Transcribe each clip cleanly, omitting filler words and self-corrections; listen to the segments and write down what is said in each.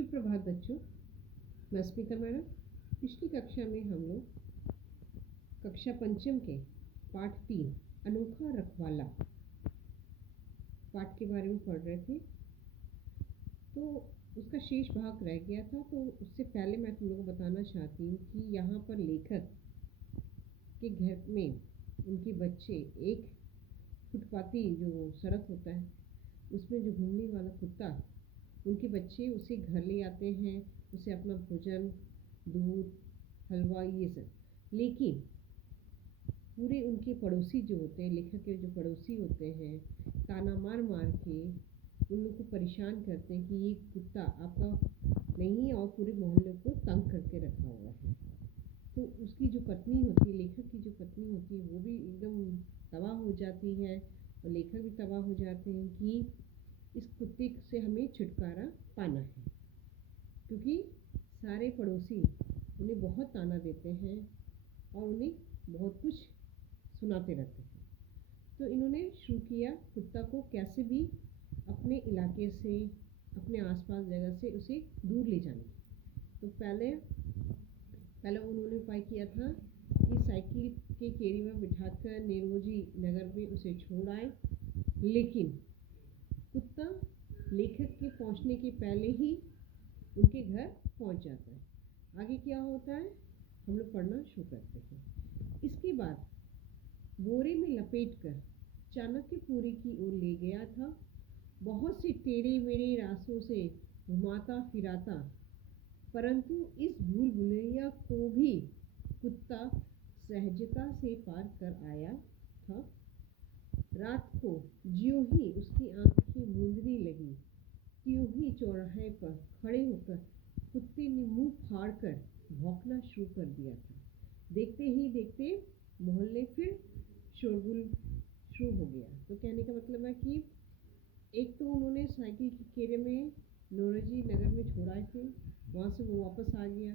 सुप्रभात बच्चों, मैं स्मिता मैडम। पिछली कक्षा में हम लोग कक्षा पंचम के पाठ 3 अनोखा रखवाला पाठ के बारे में पढ़ रहे थे। तो उसका शेष भाग रह गया था। तो उससे पहले मैं तुम लोगों को बताना चाहती हूँ कि यहाँ पर लेखक के घर में उनके बच्चे एक फुटपाती जो सड़क होता है उसमें जो घूमने वाला कुत्ता, उनके बच्चे उसे घर ले आते हैं, उसे अपना भोजन, दूध, हलवा ये सब। लेकिन पूरे उनके पड़ोसी जो होते हैं, लेखक के जो पड़ोसी होते हैं, ताना मार मार के उन लोग को परेशान करते हैं कि ये कुत्ता आपका नहीं है और पूरे मोहल्ले को तंग करके रखा हुआ है। तो उसकी जो पत्नी होती है, लेखक की जो पत्नी होती है, वो भी एकदम तबाह हो जाती है और लेखक भी तबाह हो जाते हैं कि इस कुत्ते से हमें छुटकारा पाना है, क्योंकि सारे पड़ोसी उन्हें बहुत ताना देते हैं और उन्हें बहुत कुछ सुनाते रहते हैं। तो इन्होंने शुरू किया कुत्ता को कैसे भी अपने इलाके से, अपने आसपास जगह से उसे दूर ले जाने। तो पहले उन्होंने उपाय किया था कि साइकिल के केरी में बिठाकर नेरोजी नगर में उसे छोड़ आए। लेकिन कुत्ता लेखक के पहुंचने के पहले ही उनके घर पहुंच जाता है। आगे क्या होता है हम लोग पढ़ना शुरू करते हैं। इसके बाद बोरे में लपेटकर चाणक्यपुरी की ओर ले गया था। बहुत से टेढ़े मेढ़े रास्तों से घुमाता फिराता, परंतु इस भूल भुलैया को भी कुत्ता सहजता से पार कर आया था। रात को ज्यों ही उसकी आंखें मूंदने लगी, त्यों ही चौराहे पर खड़े होकर कुत्ते ने मुंह फाड़कर भौंकना शुरू कर दिया था। देखते ही देखते मोहल्ले फिर शोरगुल शुरू हो गया। तो कहने का मतलब है कि एक तो उन्होंने साइकिल के केरे में नौरोजी नगर में छोड़ाए थे, वहाँ से वो वापस आ गया।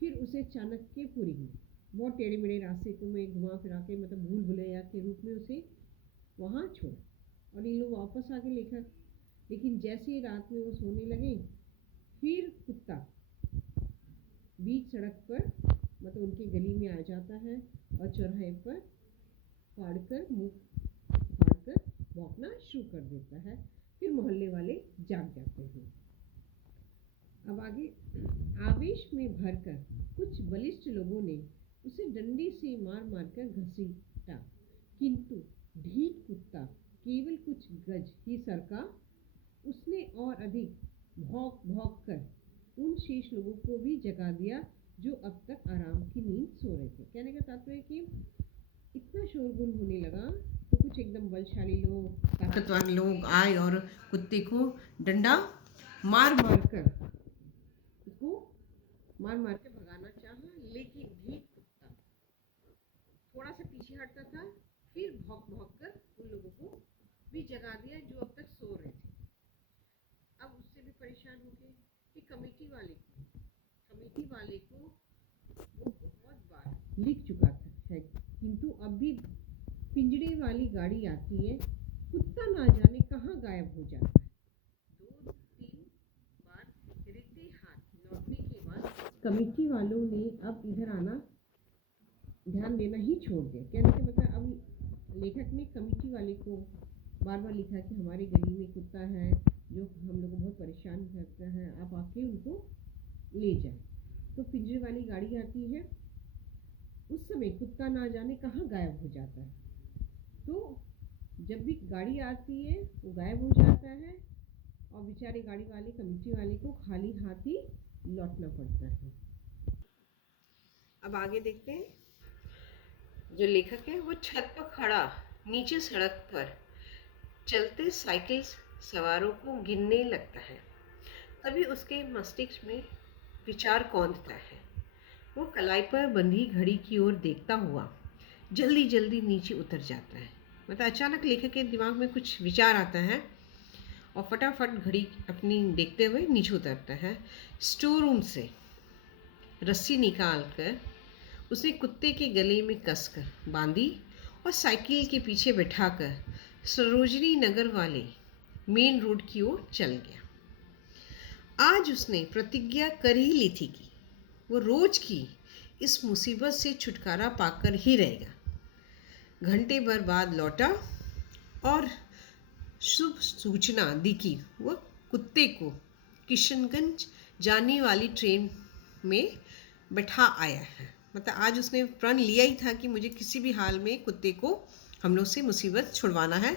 फिर उसे चाणक्यपुरी में बहुत टेढ़े मेढ़े रास्ते को में घुमा फिरा के, मतलब भूल भुलैया के रूप में उसे वहाँ छोड़ा और ये लोग वापस आके लेखक। लेकिन जैसे ही रात में वो सोने लगे, फिर कुत्ता बीच सड़क पर, मतलब उनकी गली में आ जाता है और चौराहे पर मुंह फाड़कर भौंकना शुरू कर देता है। फिर मोहल्ले वाले जाग जाते हैं। अब आगे, आवेश में भरकर कुछ बलिष्ठ लोगों ने उसे डंडे से मार मार कर घसीटा, किंतु ढीठ कुत्ता केवल कुछ गज ही सरका। उसने और अधिक भौंक भौंक कर उन शेष लोगों को भी जगा दिया जो अब तक आराम की नींद सो रहे थे। कहने का तात्पर्य कि इतना शोरगुल होने लगा तो कुछ एकदम बलशाली लोग, ताकतवर लोग आए और कुत्ते को डंडा मार मार कर भगाना चाहा। लेकिन ढीठ कुत्ता थोड़ा सा पीछे हटता था, फिर भौंक भौंक कर उन लोगों को भी जगा दिया जो अब तक सो रहे थे। अब उससे भी परेशान हो गए कि कमेटी वाले को वो बहुत बार लिख चुका है, किंतु अब भी पिंजड़े वाली गाड़ी आती है, कुत्ता ना जाने कहाँ गायब हो जाता है। 2-3 बार रिश्ते हाथ लौटने के बाद कमेटी वालों ने अब इधर आना ध्यान देना ही छोड़ दिया। कहने का मतलब अब लेखक ने कमेटी वाले को बार बार लिखा कि हमारी गली में कुत्ता है जो हम लोग को बहुत परेशान करता है, आप आके उनको ले जाए। तो पिंजरे वाली गाड़ी आती है, उस समय कुत्ता ना जाने कहाँ गायब हो जाता है। तो जब भी गाड़ी आती है वो गायब हो जाता है और बेचारे गाड़ी वाले, कमेटी वाले को खाली हाथ ही लौटना पड़ता है। अब आगे देखते हैं। जो लेखक है वो छत पर खड़ा नीचे सड़क पर चलते साइकिल सवारों को गिनने लगता है। तभी उसके मस्तिष्क में विचार कौंधता है। वो कलाई पर बंधी घड़ी की ओर देखता हुआ जल्दी जल्दी नीचे उतर जाता है। मतलब अचानक लेखक के दिमाग में कुछ विचार आता है और फटाफट घड़ी अपनी देखते हुए नीचे उतरता है। स्टोर रूम से रस्सी निकाल कर उसने कुत्ते के गले में कसकर बांधी और साइकिल के पीछे बैठाकर सरोजनी नगर वाले मेन रोड की ओर चल गया। आज उसने प्रतिज्ञा कर ही ली थी कि वो रोज की इस मुसीबत से छुटकारा पाकर ही रहेगा। घंटे भर बाद लौटा और शुभ सूचना दी कि वह कुत्ते को किशनगंज जाने वाली ट्रेन में बैठा आया है। मतलब आज उसने प्रण लिया ही था कि मुझे किसी भी हाल में कुत्ते को हम लोग से मुसीबत छुड़वाना है।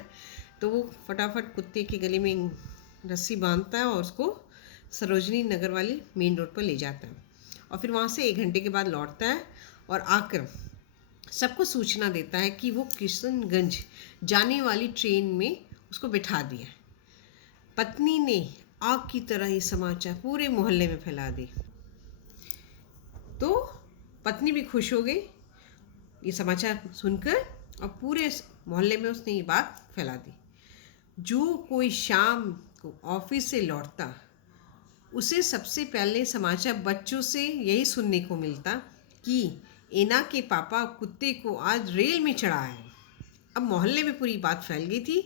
तो वो फटाफट कुत्ते के गले में रस्सी बांधता है और उसको सरोजनी नगर वाली मेन रोड पर ले जाता है और फिर वहाँ से 1 घंटे के बाद लौटता है और आकर सबको सूचना देता है कि वो किशनगंज जाने वाली ट्रेन में उसको बिठा दिया। पत्नी ने आग की तरह ये समाचार पूरे मोहल्ले में फैला दी। तो पत्नी भी खुश हो गई ये समाचार सुनकर और पूरे मोहल्ले में उसने ये बात फैला दी। जो कोई शाम को ऑफिस से लौटता उसे सबसे पहले समाचार बच्चों से यही सुनने को मिलता कि एना के पापा कुत्ते को आज रेल में चढ़ा है। अब मोहल्ले में पूरी बात फैल गई थी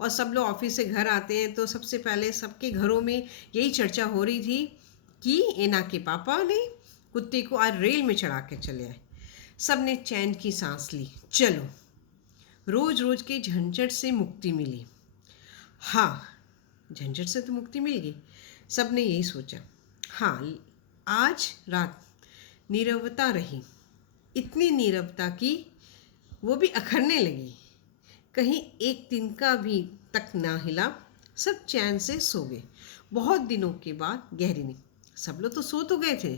और सब लोग ऑफिस से घर आते हैं तो सबसे पहले सबके घरों में यही चर्चा हो रही थी कि एना के पापा ने कुत्ते को आज रेल में चढ़ा के चले आए। सब ने चैन की सांस ली। चलो रोज रोज के झंझट से मुक्ति मिली। हाँ, झंझट से तो मुक्ति मिल गई। सब ने यही सोचा। हाँ, आज रात नीरवता रही, इतनी नीरवता कि वो भी अखरने लगी। कहीं एक तिनका भी तक ना हिला। सब चैन से सो गए। बहुत दिनों के बाद गहरी नींद। सब लोग तो सो तो गए थे,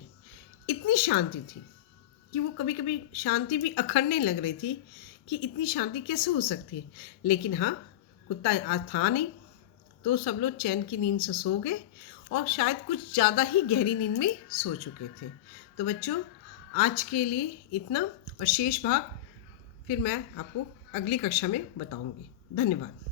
इतनी शांति थी कि वो कभी कभी शांति भी अखरने लग रही थी कि इतनी शांति कैसे हो सकती है। लेकिन हाँ, कुत्ता आज था नहीं तो सब लोग चैन की नींद से सो गए और शायद कुछ ज़्यादा ही गहरी नींद में सो चुके थे। तो बच्चों, आज के लिए इतना और शेष भाग फिर मैं आपको अगली कक्षा में बताऊंगी। धन्यवाद।